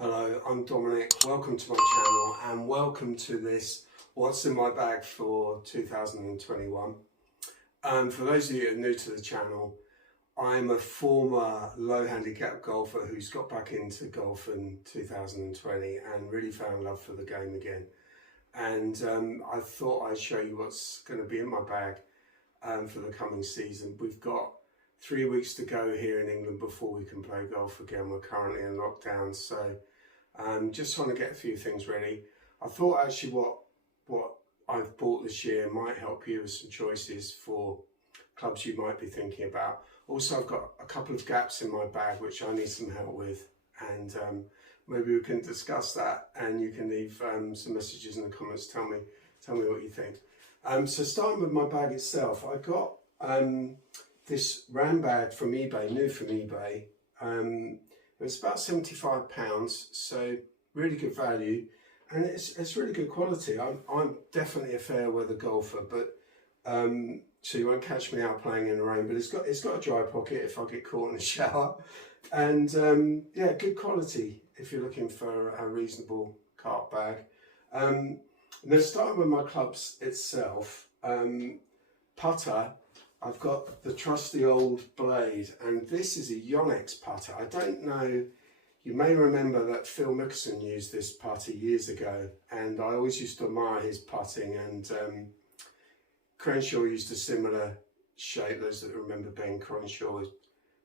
Hello, I'm Dominic. Welcome to my channel and welcome to this What's in My Bag for 2021. For those of you who are new to the channel, I'm a former low handicap golfer who's got back into golf in 2020 and really found love for the game again. And I thought I'd show you what's going to be in my bag for the coming season. We've got 3 weeks to go here in England before we can play golf again. We're currently in lockdown, so just trying to get a few things ready. I thought actually what I've bought this year might help you with some choices for clubs you might be thinking about. Also, I've got a couple of gaps in my bag which I need some help with, and maybe we can discuss that, and you can leave some messages in the comments. Tell me what you think. So starting with my bag itself, I got this round bag from eBay, new from eBay. It's about £75, so really good value, and it's really good quality. I'm definitely a fair weather golfer, but so you won't catch me out playing in the rain. But it's got a dry pocket if I get caught in the shower, and yeah, good quality if you're looking for a reasonable cart bag. And then starting with my clubs itself, putter. I've got the trusty old blade, and this is a Yonex putter. I don't know, you may remember that Phil Mickelson used this putter years ago, and I always used to admire his putting, and Crenshaw used a similar shape. Those that remember Ben Crenshaw as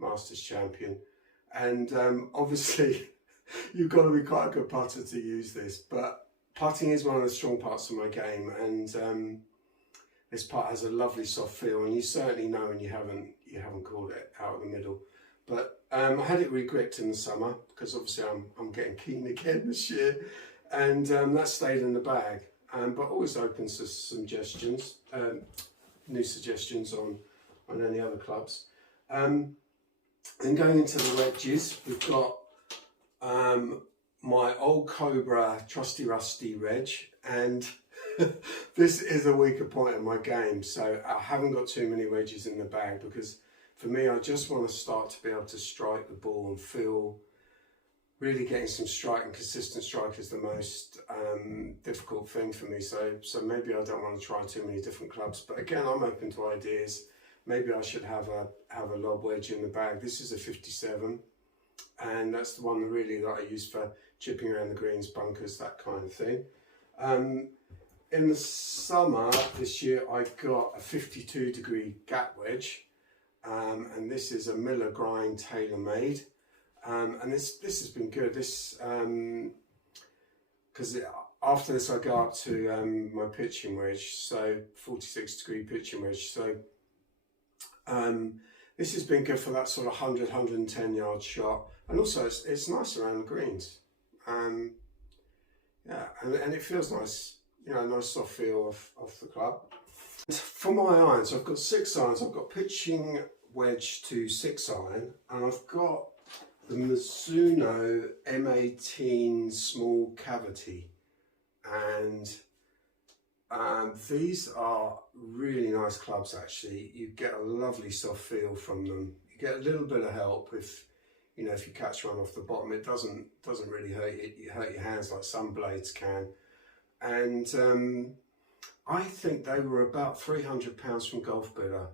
Masters champion. And obviously you've got to be quite a good putter to use this, but putting is one of the strong parts of my game, and this putt has a lovely soft feel, and you certainly know when you haven't caught it out of the middle. But I had it re-gripped in the summer because obviously I'm getting keen again this year, and that stayed in the bag. But always open to suggestions, new suggestions on any other clubs. And going into the wedges, we've got my old Cobra Trusty Rusty wedge, and this is a weaker point in my game, so I haven't got too many wedges in the bag, because for me I just want to start to be able to strike the ball and feel really getting some strike, and consistent strike is the most difficult thing for me, so maybe I don't want to try too many different clubs. But again, I'm open to ideas. Maybe I should have a lob wedge in the bag. This is a 57, and that's the one really that I use for chipping around the greens, bunkers, that kind of thing. In the summer this year, I got a 52 degree gap wedge, and this is a Miller grind tailor-made, and this has been good. This because after this I go up to my pitching wedge, so 46 degree pitching wedge. So this has been good for that sort of 100-110 yard shot, and also it's nice around the greens. Yeah, and it feels nice. You know, a nice soft feel off the club. For my irons, I've got 6 irons. I've got pitching wedge to 6 iron, and I've got the Mizuno M18 small cavity, and these are really nice clubs. Actually, you get a lovely soft feel from them. You get a little bit of help if you catch one off the bottom. It doesn't really hurt your hands like some blades can. And I think they were about £300 from Golf Bidder,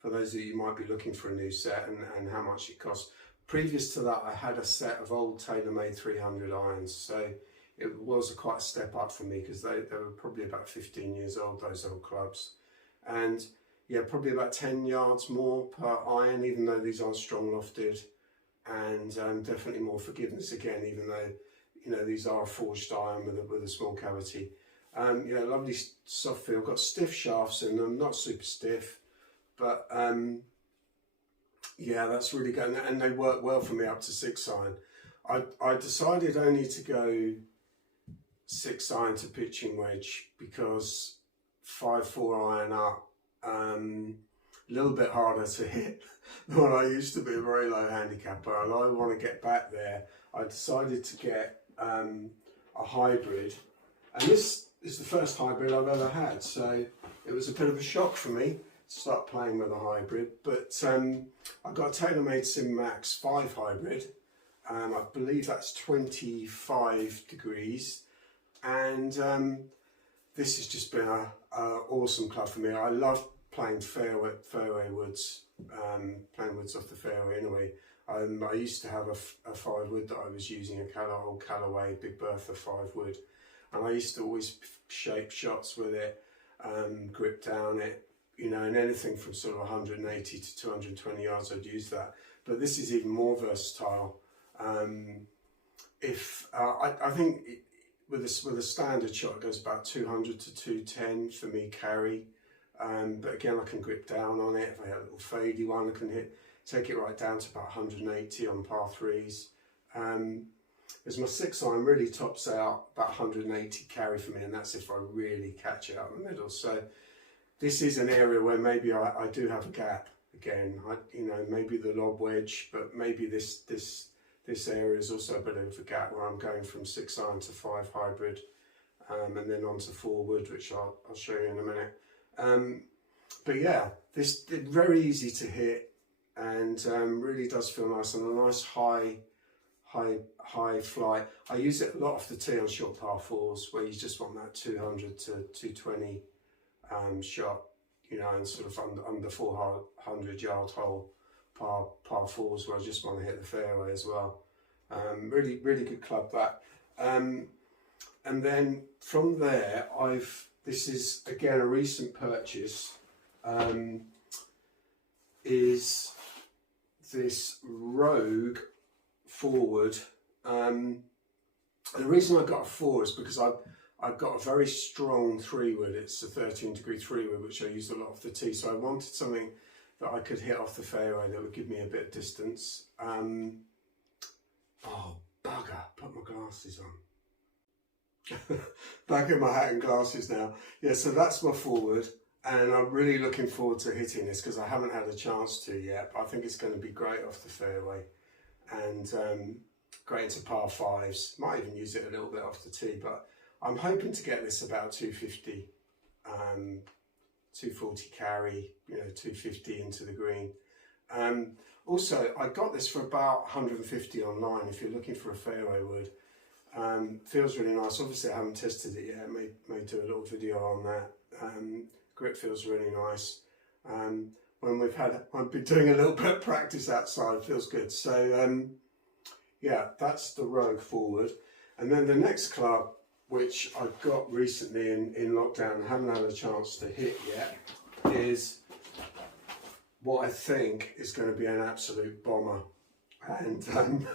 for those of you who might be looking for a new set, and how much it costs. Previous to that, I had a set of old TaylorMade 300 irons, so it was quite a step up for me, because they were probably about 15 years old, those old clubs. And yeah, probably about 10 yards more per iron, even though these aren't strong lofted, and definitely more forgiveness again, even though these are a forged iron with a small cavity. Lovely soft feel. Got stiff shafts in them, not super stiff, but yeah, that's really good, and they work well for me up to 6 iron. I decided only to go 6 iron to pitching wedge because 5-4 iron up, a little bit harder to hit than when I used to be a very low handicapper, and I want to get back there. I decided to get a hybrid, and this is the first hybrid I've ever had, so it was a bit of a shock for me to start playing with a hybrid. But I got a TaylorMade Sim Max 5 hybrid, I believe that's 25 degrees, and this has just been an awesome club for me. I love playing fairway woods, playing woods off the fairway anyway. I used to have a 5 wood that I was using, old Callaway Big Bertha 5 wood, and I used to always shape shots with it, grip down it, you know, and anything from sort of 180 to 220 yards I'd use that. But this is even more versatile. I think with a standard shot it goes about 200 to 210 for me carry, but again I can grip down on it. If I have a little fadey one, I can take it right down to about 180 on par 3s. As my 6-iron really tops out about 180 carry for me, and that's if I really catch it up in the middle. So this is an area where maybe I do have a gap again. You know, maybe the lob wedge, but maybe this area is also a bit of a gap where I'm going from 6-iron to 5 hybrid, and then on to 4 wood, which I'll show you in a minute. But yeah, this is very easy to hit, and really does feel nice, and a nice high flight. I use it a lot off the tee on short par 4s, where you just want that 200 to 220 shot, you know, and sort of under 400 yard hole par 4s, where I just want to hit the fairway as well. Really good club that. And then from there, this is again a recent purchase, is this Rogue forward. And the reason I got a 4 is because I've got a very strong 3 wood. It's a 13 degree 3 wood, which I used a lot off the tee. So I wanted something that I could hit off the fairway that would give me a bit of distance. Oh, bugger, put my glasses on. Back in my hat and glasses now. Yeah, so that's my forward, and I'm really looking forward to hitting this because I haven't had a chance to yet, but I think it's going to be great off the fairway, and great into par 5s. Might even use it a little bit off the tee, but I'm hoping to get this about 250, 240 carry, you know, 250 into the green. Also, I got this for about 150 online if you're looking for a fairway wood. Feels really nice. Obviously I haven't tested it yet, may do a little video on that. Grip feels really nice. When I've been doing a little bit of practice outside, it feels good. So yeah, that's the Rogue forward. And then the next club, which I got recently in lockdown and haven't had a chance to hit yet, is what I think is going to be an absolute bomber. And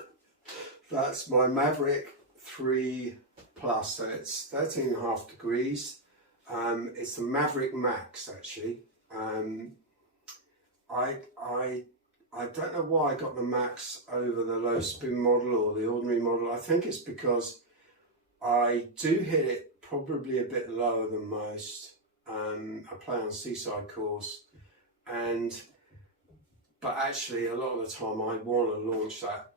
that's my Maverick 3 Plus. So it's 13.5 degrees. It's the Maverick Max, actually. I don't know why I got the Max over the low spin model or the ordinary model. I think it's because I do hit it probably a bit lower than most. I play on seaside course, but actually a lot of the time I want to launch that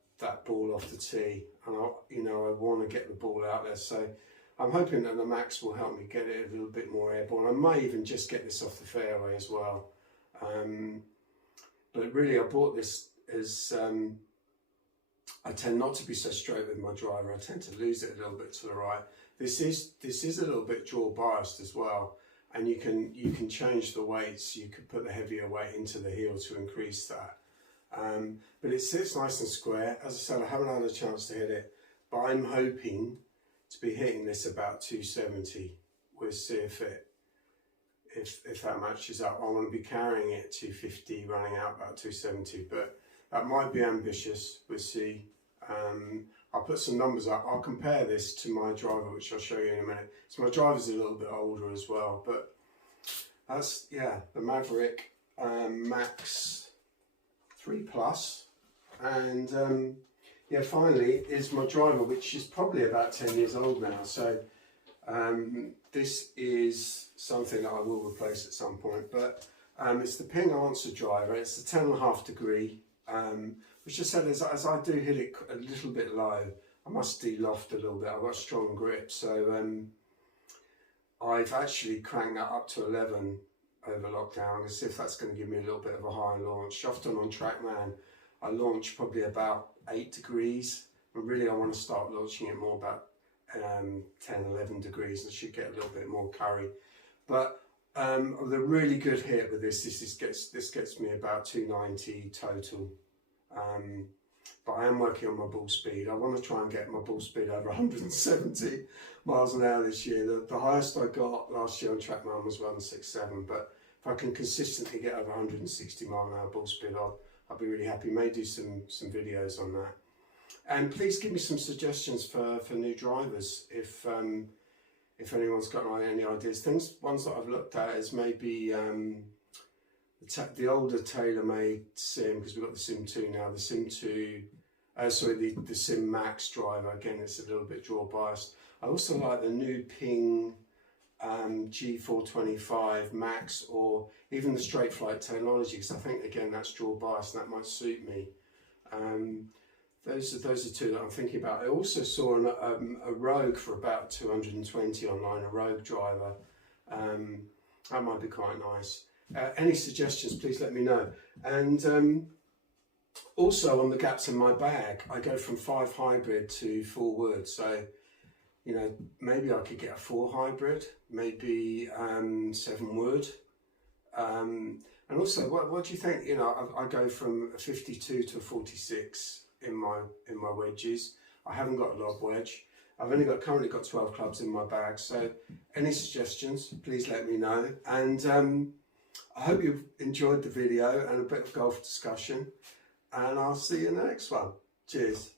ball off the tee, and I want to get the ball out there. So I'm hoping that the Max will help me get it a little bit more airborne. I may even just get this off the fairway as well. But really, I bought this as I tend not to be so straight with my driver. I tend to lose it a little bit to the right. This is a little bit draw biased as well, and you can change the weights. You could put the heavier weight into the heel to increase that. But it sits nice and square. As I said, I haven't had a chance to hit it, but I'm hoping to be hitting this about 270. We'll see if that matches up. I want to be carrying it 250, running out about 270, but that might be ambitious. We'll see. I'll put some numbers up. I'll compare this to my driver, which I'll show you in a minute. So my driver's a little bit older as well, but that's, yeah, the Maverick Max 3 Plus. And yeah, finally is my driver, which is probably about 10 years old now. So this is something that I will replace at some point, but it's the Ping Answer driver. It's the 10.5 degree, which I said, as I do hit it a little bit low, I must de-loft a little bit. I've got strong grip, so I've actually cranked that up to 11 over lockdown, as if that's going to give me a little bit of a higher launch. Often on TrackMan, I launched probably about 8 degrees, but really I want to start launching it more about 10, 11 degrees. I should get a little bit more curry. But the really good hit with this gets me about 290 total. But I am working on my ball speed. I want to try and get my ball speed over 170 miles an hour this year. The highest I got last year on Trackman was 167, but if I can consistently get over 160 mile an hour ball speed, I'll be really happy. May do some videos on that. And please give me some suggestions for new drivers if anyone's got any ideas. Ones that I've looked at is maybe the older tailor-made Sim, because we've got the Sim 2 now, the Sim 2, the Sim Max driver. Again, it's a little bit draw biased. I also like the new Ping G425 Max, or even the straight flight technology, because I think again that's draw biased and that might suit me. Those are two that I'm thinking about. I also saw a Rogue for about 220 online, a Rogue driver. That might be quite nice. Any suggestions, please let me know. And also on the gaps in my bag, I go from 5 hybrid to 4 wood. So, you know, maybe I could get a 4 hybrid, maybe 7 wood. And also, what do you think? You know, I go from a 52 to a 46 in my wedges. I haven't got a lob wedge. I've currently got 12 clubs in my bag. So, any suggestions? Please let me know. And I hope you've enjoyed the video and a bit of golf discussion. And I'll see you in the next one. Cheers.